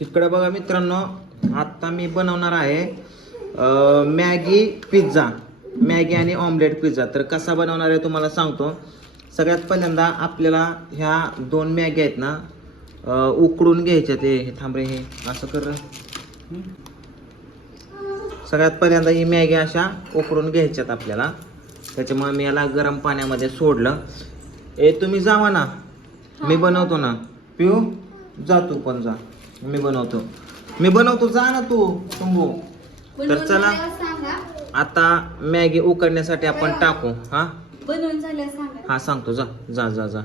इकडे बघा मित्रांनो आता मी बनवणार आहे मॅगी पिझ्झा. मॅगी आणि ऑमलेट पिझ्झा. तर कसा बनवणार आहे तुम्हाला सांगतो. सगळ्यात पहिल्यांदा आपल्याला ह्या दोन मॅगी आहेत ना उकडून घ्यायच्या ते. हे थांब रे हे असं कर. सगळ्यात पहिल्यांदा ही मॅगी अशा उकडून घ्यायच्यात आपल्याला. त्याच्यामुळे मी याला गरम पाण्यामध्ये सोडलं. ए तुम्ही जावा ना. मी बनवतो ना. पिऊ? जा तू पण जा. मी बनवतो. मी बनवतो जा ना तू शंभू. तर चला. सांगा. आता मॅगी उकडण्यासाठी आपण टाकू हा? बनवून सांगा. हा सांगतो जा जा जा जा.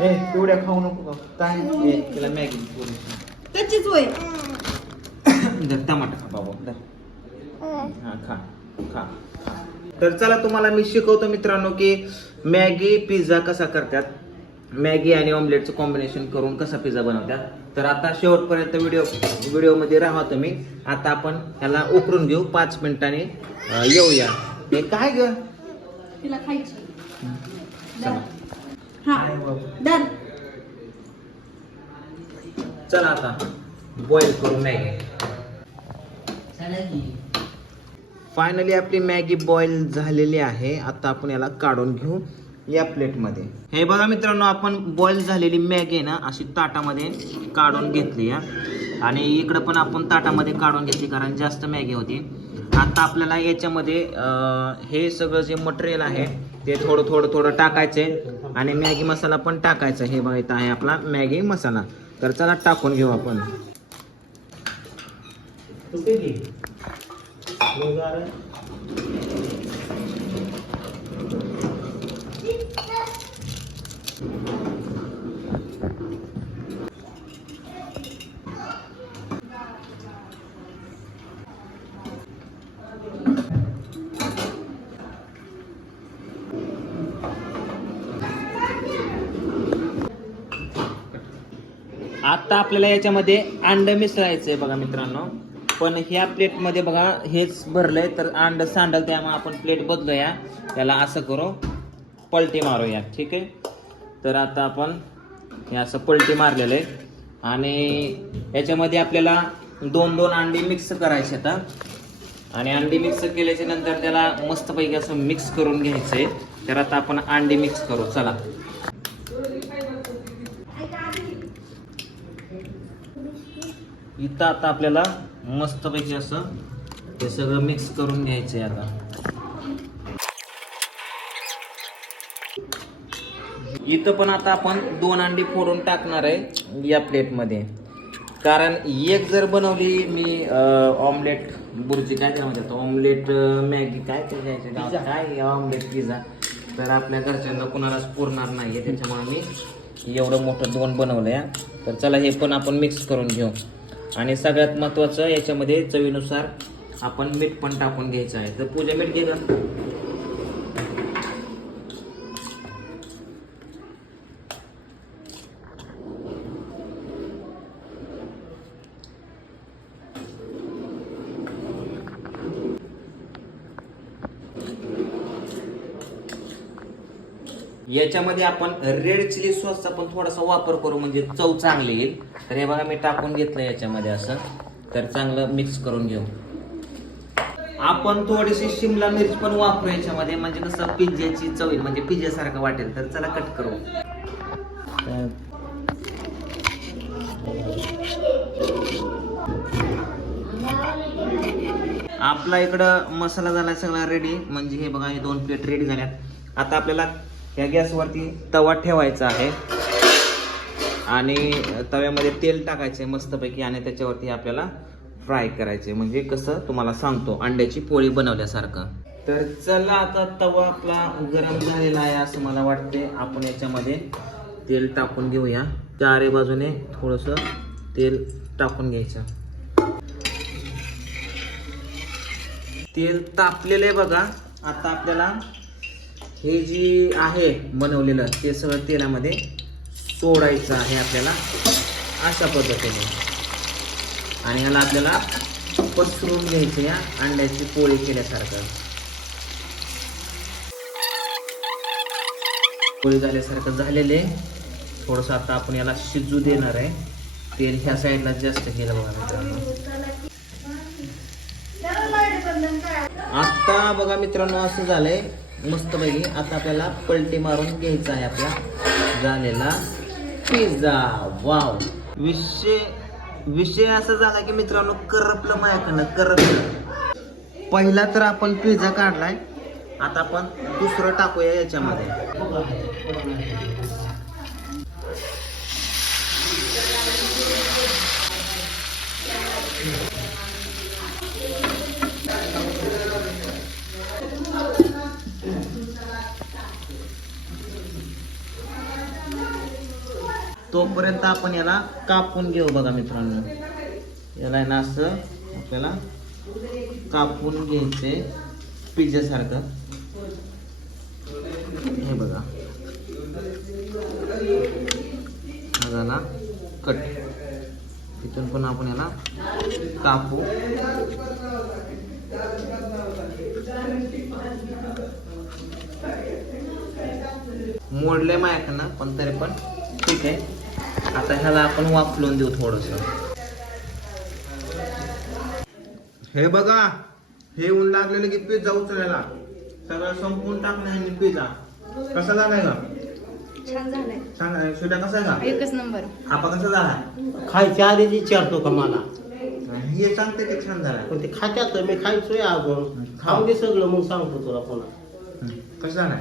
ए खाऊ नको का काय? तिला मॅगी कच्चीच होय धर टमाटा खा बाबा धर. हा खा खा. तर चला तुम्हाला मी शिकवतो मित्रांनो की मॅगी पिझ्झा कसा करतात. मॅगी आणि ऑमलेटचं कॉम्बिनेशन करून कसा पिझ्झा बनवतात तर आता शेवटपर्यंत व्हिडिओ व्हिडिओमध्ये राहा तुम्ही. आता आपण ह्याला उकरून घेऊ. पाच मिनिटांनी येऊया. हे काय ग? तिला खायची. हा चला आता. बॉईल करू मॅगी. फायनली आपली मॅगी बॉईल झालेली आहे. आता आपण याला काढून घेऊ. या प्लेटमध्ये हे बघा मित्रांनो आपण बॉईल झालेली मॅगी आहे ना अशी ताटामध्ये काढून घेतली या आणि इकडं पण आपण ताटामध्ये काढून घेतली कारण जास्त मॅगी होती. आता आपल्याला याच्यामध्ये हे सगळं जे मटेरियल आहे ते थोडं थोडं थोडं टाकायचे आणि मॅगी मसाला पण टाकायचा हे बघा इथं आहे आपला मॅगी मसाला. तर चला टाकून घेऊ आपण. आता आपल्याला याच्यामध्ये अंड मिसळायचंय बघा मित्रांनो. पण ह्या प्लेटमध्ये बघा हेच भरलंय तर अंड सांडल त्यामुळे आपण प्लेट बदलूया. त्याला असं करू पलटी मारूया ठीक आहे? तर आता आपण हे असं पलटी मारलेलं आहे. आणि याच्यामध्ये आपल्याला दोन दोन अंडी मिक्स करायचे आता. आणि अंडी मिक्स केल्याच्यानंतर त्याला मस्तपैकी असं मिक्स करून घ्यायचं आहे तर आता आपण अंडी मिक्स करू चला. इथं आता आपल्याला मस्तपैकी असं हे सगळं मिक्स करून घ्यायचं आहे आता. इथं पण आता आपण दोन अंडी फोडून टाकणार आहे या प्लेटमध्ये कारण एक जर बनवली मी ऑमलेट बुर्जी काय त्याला म्हणतात? ऑमलेट मॅगी काय ते घ्यायचं काय ऑमलेट पिझ्झा? तर आपल्या घरच्यांना कुणालाच पुरणार नाही आहे त्याच्यामुळे मी एवढं मोठं दोन बनवलं या तर चला हे पण आपण मिक्स करून घेऊ. आणि सगळ्यात महत्त्वाचं याच्यामध्ये चवीनुसार आपण मीठ पण टाकून घ्यायचं आहे. तर पूजा मीठ घे याच्यामध्ये आपण रेड चिली सॉसचा पण थोडासा वापर करू म्हणजे चव चांगली येईल. तर हे बघा मी टाकून घेतलं याच्यामध्ये असं. तर चांगलं मिक्स करून घेऊ. आपण थोडीशी शिमला मिरची पण वापरू याच्यामध्ये म्हणजे कसं पिझ्झ्याची चव येईल म्हणजे पिझ्झ्यासारखं वाटेल. तर चला कट करू. आपला इकडं मसाला झाला सगळा रेडी म्हणजे हे बघा हे दोन प्लेट रेडी झाल्यात. आता आपल्याला या गॅसवरती तवा ठेवायचा आहे. आणि तव्यामध्ये तेल टाकायचे मस्तपैकी आणि त्याच्यावरती आपल्याला फ्राय करायचे म्हणजे कसं तुम्हाला सांगतो अंड्याची पोळी बनवल्यासारखं. तर चला आता तवा आपला गरम झालेला आहे असं मला वाटते. आपण याच्यामध्ये तेल टाकून घेऊया. चारे बाजूने थोडंसं तेल टाकून घ्यायचं. तेल तापलेलं आहे बघा. आता आपल्याला हे जी आहे बनवलेलं ते सगळं तेलामध्ये सोडायचं आहे आपल्याला अशा पद्धतीने. आणि ह्याला आपल्याला पसरून घ्यायचं या अंड्याची पोळी केल्यासारखं. पोळी झाल्यासारखं झालेले. थोडंसं आता आपण याला शिजू देणार आहे. तेल ह्या साईडला जास्त केलं बघा मित्रांनो. आता बघा मित्रांनो असं झालंय. मस्त पैकी आता आपल्याला पलटी मारून घ्यायचा आहे आपला झालेला पिझ्झा वाव विषय विषय असा झाला की मित्रांनो करपलं माझ्याकडनं करपलं. पहिला तर आपण पिझ्झा काढलाय. आता आपण दुसरं टाकूया याच्यामध्ये. तोपर्यंत आपण याला कापून घेऊ बघा मित्रांनो. याला आहे ना असं आपल्याला कापून घ्यायचे पिझ्झासारखं. हे बघा. हा झाला कट. तिथून पण आपण याला कापू. मोडले माझ्याकडनं पण तरी पण ठीक आहे. आता ह्याला आपण वाफलून देऊ थोडस. हे बघा हे ऊन लागलेलं की पिझ्झा उचलायला. सगळं संपून टाकलं ह्यांनी पिझ्झा कसा झालाय का छान झालंय. सांगा शिटा कसा आहे का एकच नंबर. आपा कसा झाला खायच्या आधीच विचारतो का मला? हे सांगते की छान झाला पण ते खात्यात मी खायचोय अगं. खाऊ दे सगळं मग सांगतो तुला पुन्हा. कसं झालाय?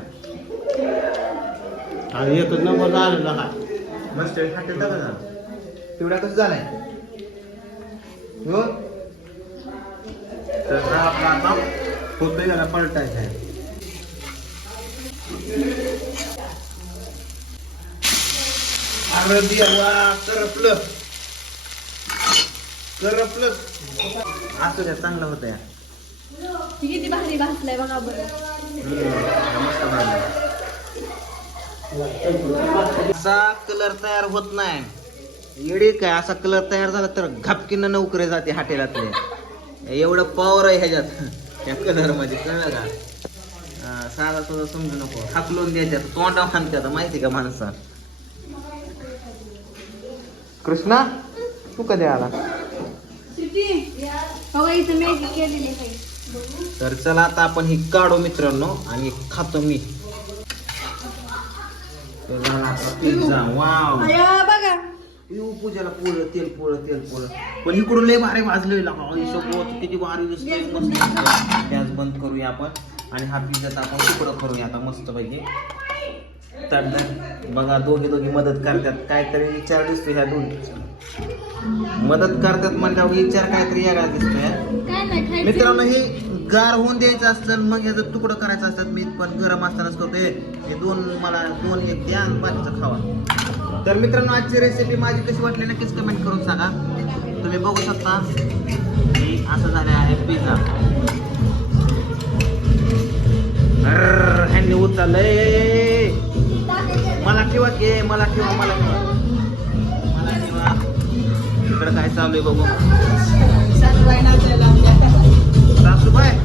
आणि एकच नंबर झालेला का मस्त हाटेल का झाला. पिवळा कसं झालाय? हो? तर हा आपला आता होतोय याला पलटायचा आहे. करपलं. करपलं. असं द्या चांगलं होतं या किती भारी भासलाय बघा बरं. मस्त. असा कलर तयार होत नाही. येडी काय असा कलर तयार झाला तर घापकीनं नोकरी जाते हाटेलातले. एवढं पॉवर आहे ह्याच्यात. या कलरमध्ये कळलं का? हा, साधा सुद्धा समजू नको. हाकलून द्यायच्यात तोंडा म्हणतात माहिती का माणसा? कृष्णा तू कधी आला? आहे. तर चला आता आपण ही काढू मित्रांनो आणि खातो मी. पिझ्झा वाव अय, बघा. येऊ पूजाला पोळं तेल पोळं तेल पोळं पण इकडून लय भारी भाजलेला सोबत किती भारी दिसतोय. मस्त गॅस बंद करूया आपण. आणि हा पिझ्झा आपण तुकडं करूया आता मस्त पैकी. तर बघा दोघे दोघी मदत करतात. काहीतरी विचार दिसतो ह्या दोन. मदत करतात म्हणल्यावर विचार काहीतरी यायला दिसतोय. काय नाही खायचं. मित्रांनो हे गार होऊन द्यायचं असतं आणि मग ह्याचं तुकडं करायचं असतात मी पण गरम असतानाच करतोय. हे दोन मला दोन एक द्या आणि बाकीचं खावा. तर मित्रांनो आजची रेसिपी माझी कशी वाटली नक्कीच कमेंट करून सांगा. तुम्ही बघू शकता. की असं झालं आहे पिझ्झा ह्यांनी उचललंय. मला ठेवा की मला ठेवा मला ठेवा. मला ठेवा. इकडं काय चालू आहे बघू. 三十块。